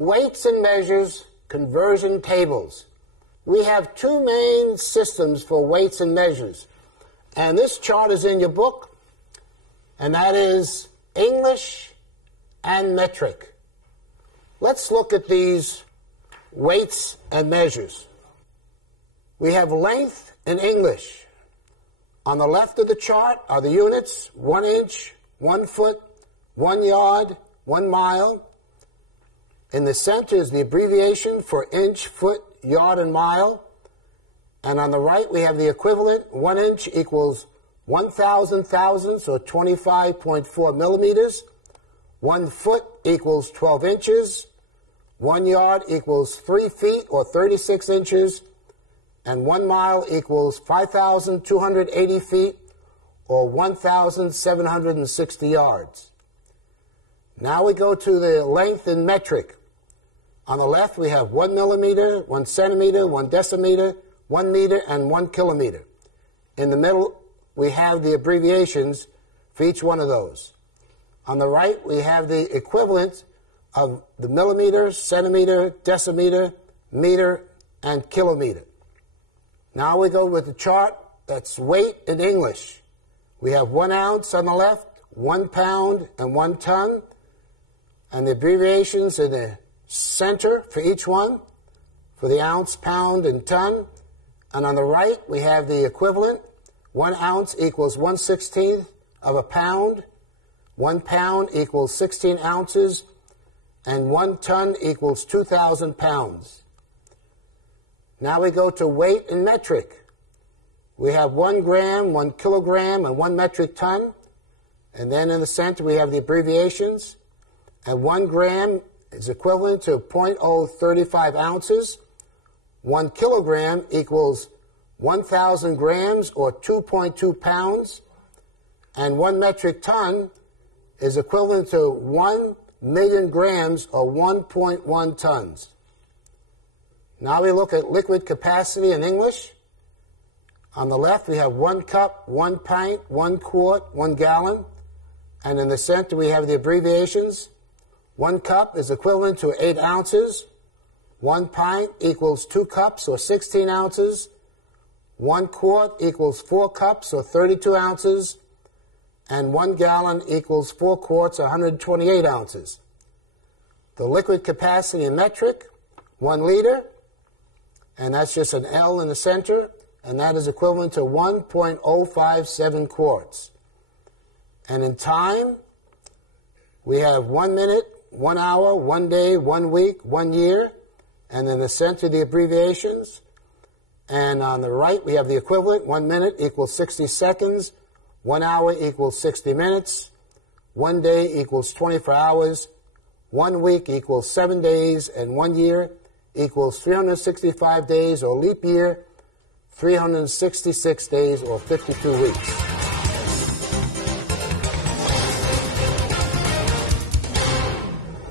weights and measures conversion tables. We have two main systems for weights and measures. And this chart is in your book, and that is English and metric. Let's look at these weights and measures. We have length in English. On the left of the chart are the units: 1 inch, 1 foot, 1 yard, 1 mile. In the center is the abbreviation for inch, foot, yard, and mile. And on the right we have the equivalent. 1 inch equals 1,000 thousandths, or 25.4 millimeters. 1 foot equals 12 inches. 1 yard equals 3 feet, or 36 inches. And 1 mile equals 5,280 feet, or 1,760 yards. Now we go to the length in metric. On the left we have 1 millimeter, 1 centimeter, 1 decimeter, 1 meter, and 1 kilometer. In the middle we have the abbreviations for each one of those. On the right we have the equivalent of the millimeter, centimeter, decimeter, meter, and kilometer. Now we go with the chart that's weight in English. We have 1 ounce on the left, 1 pound, and 1 ton. And the abbreviations in the center for each one, for the ounce, pound, and ton. And on the right we have the equivalent. 1 ounce equals 1/16 of a pound. 1 pound equals 16 ounces. And 1 ton equals 2,000 pounds. Now we go to weight in metric. We have 1 gram, 1 kilogram, and 1 metric ton. And then in the center we have the abbreviations. And 1 gram is equivalent to 0.035 ounces. 1 kilogram equals 1,000 grams, or 2.2 pounds. And 1 metric ton is equivalent to 1 million grams, or 1.1 tons. Now we look at liquid capacity in English. On the left we have 1 cup, 1 pint, 1 quart, 1 gallon. And in the center we have the abbreviations. 1 cup is equivalent to 8 ounces. 1 pint equals 2 cups, or 16 ounces. 1 quart equals 4 cups, or 32 ounces. And 1 gallon equals 4 quarts, or 128 ounces. The liquid capacity in metric, 1 liter, and that's just an L in the center, and that is equivalent to 1.057 quarts. And in time, we have 1 minute, 1 hour, 1 day, 1 week, 1 year, and in the center the abbreviations. And on the right we have the equivalent. 1 minute equals 60 seconds, 1 hour equals 60 minutes, 1 day equals 24 hours, 1 week equals 7 days, and 1 year equals 365 days, or leap year, 366 days, or 52 weeks.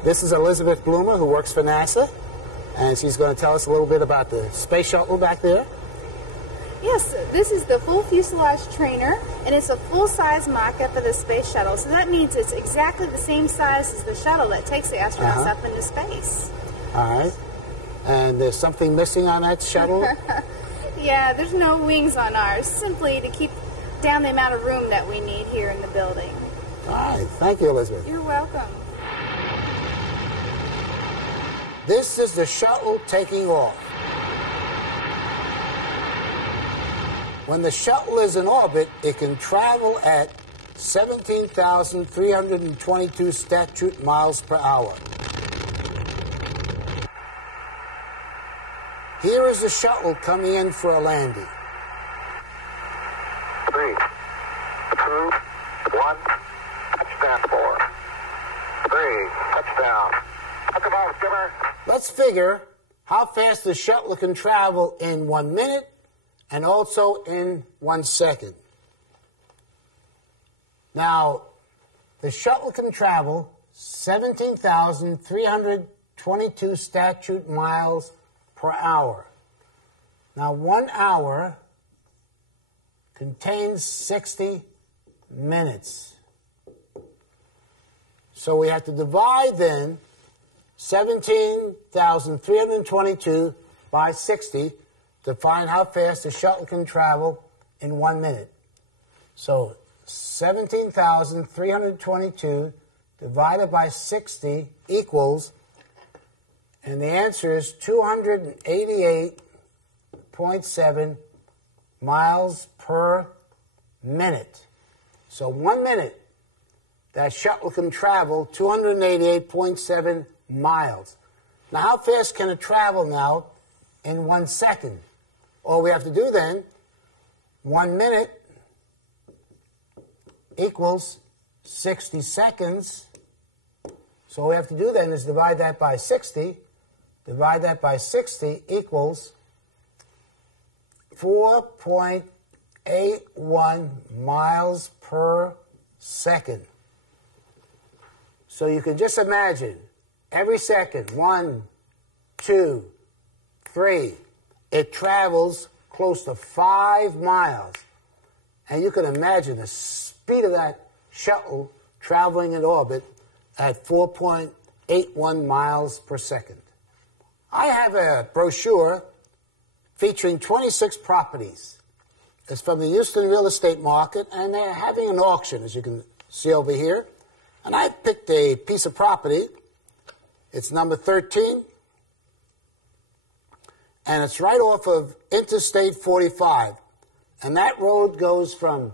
This is Elizabeth Bloomer, who works for NASA, and she's going to tell us a little bit about the space shuttle back there. Yes, this is the full fuselage trainer, and it's a full-size mock-up of the space shuttle. So that means it's exactly the same size as the shuttle that takes the astronauts up into space. All right. And there's something missing on that shuttle? Yeah, there's no wings on ours, simply to keep down the amount of room that we need here in the building. All right. Thank you, Elizabeth. You're welcome. This is the shuttle taking off. When the shuttle is in orbit, it can travel at 17,322 statute miles per hour. Here is the shuttle coming in for a landing. 3, 2, 1, touchdown 4. 3, touchdown. Talk about skipper. Let's figure how fast the shuttle can travel in 1 minute and also in 1 second. Now, the shuttle can travel 17,322 statute miles per hour. Now, 1 hour contains 60 minutes. So we have to divide then 17,322 by 60 to find how fast the shuttle can travel in 1 minute. So 17,322 divided by 60 equals, and the answer is 288.7 miles per minute. So 1 minute, that shuttle can travel 288.7 miles. Now, how fast can it travel now in 1 second? All we have to do then, 1 minute equals 60 seconds. So all we have to do then is divide that by 60. Divide that by 60 equals 4.81 miles per second. So you can just imagine every second, 1, 2, 3, it travels close to 5 miles. And you can imagine the speed of that shuttle traveling in orbit at 4.81 miles per second. I have a brochure featuring 26 properties. It's from the Houston real estate market, and they're having an auction, as you can see over here. And I picked a piece of property. It's number 13, and it's right off of Interstate 45. And that road goes from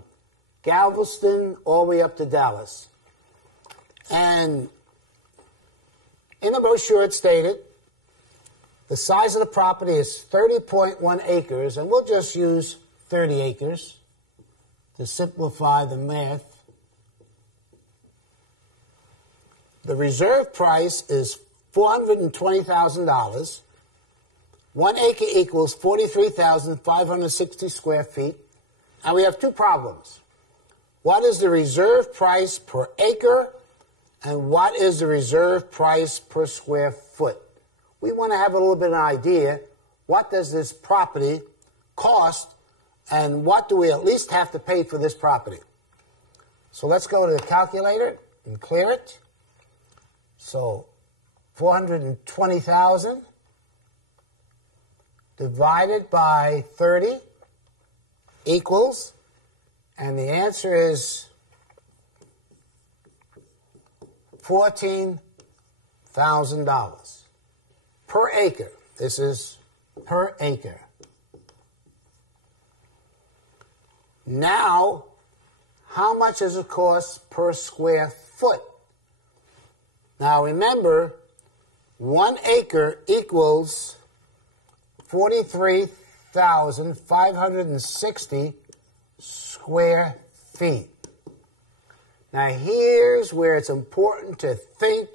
Galveston all the way up to Dallas. And in the brochure it stated the size of the property is 30.1 acres, and we'll just use 30 acres to simplify the math. The reserve price is $420,000. 1 acre equals 43,560 square feet. And we have two problems. What is the reserve price per acre, and what is the reserve price per square foot? We want to have a little bit of an idea, what does this property cost, and what do we at least have to pay for this property? So let's go to the calculator and clear it. So 420,000 divided by 30 equals, and the answer is $14,000 per acre. This is per acre. Now, how much does it cost per square foot? Now remember, 1 acre equals 43,560 square feet. Now here's where it's important to think,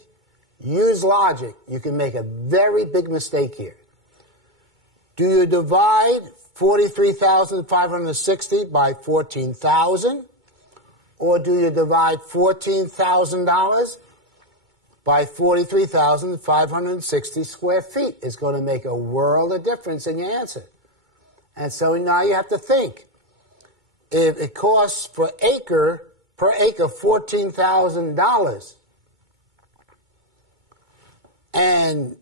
use logic. You can make a very big mistake here. Do you divide 43,560 by 14,000? Or do you divide $14,000 by 43,560 square feet? It's going to make a world of difference in your answer. And so now you have to think. If it costs per acre $14,000, and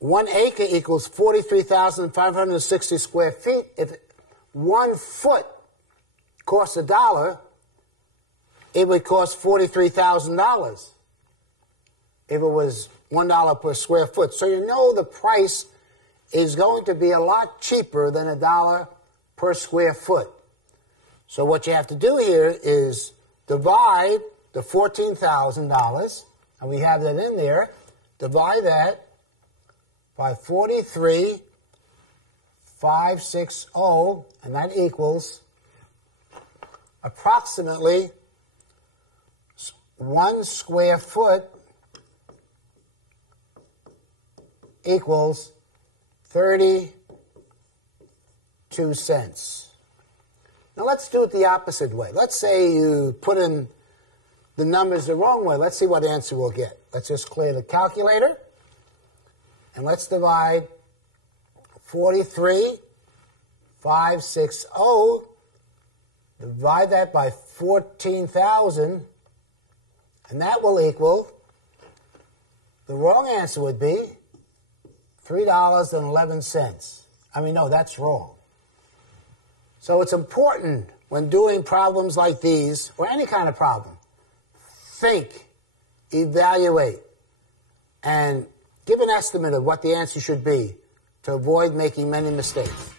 1 acre equals 43,560 square feet, if 1 foot costs $1, it would cost $43,000 if it was $1 per square foot. So you know the price is going to be a lot cheaper than $1 per square foot. So what you have to do here is divide the $14,000, and we have that in there, divide that by 43,560, and that equals approximately 1 square foot equals 32 cents. Now let's do it the opposite way. Let's say you put in the numbers the wrong way. Let's see what answer we'll get. Let's just clear the calculator, and let's divide 43,560, divide that by 14,000, and that will equal The wrong answer would be $3.11. I mean, no, that's wrong. So it's important when doing problems like these, or any kind of problem, think, evaluate, and give an estimate of what the answer should be to avoid making many mistakes.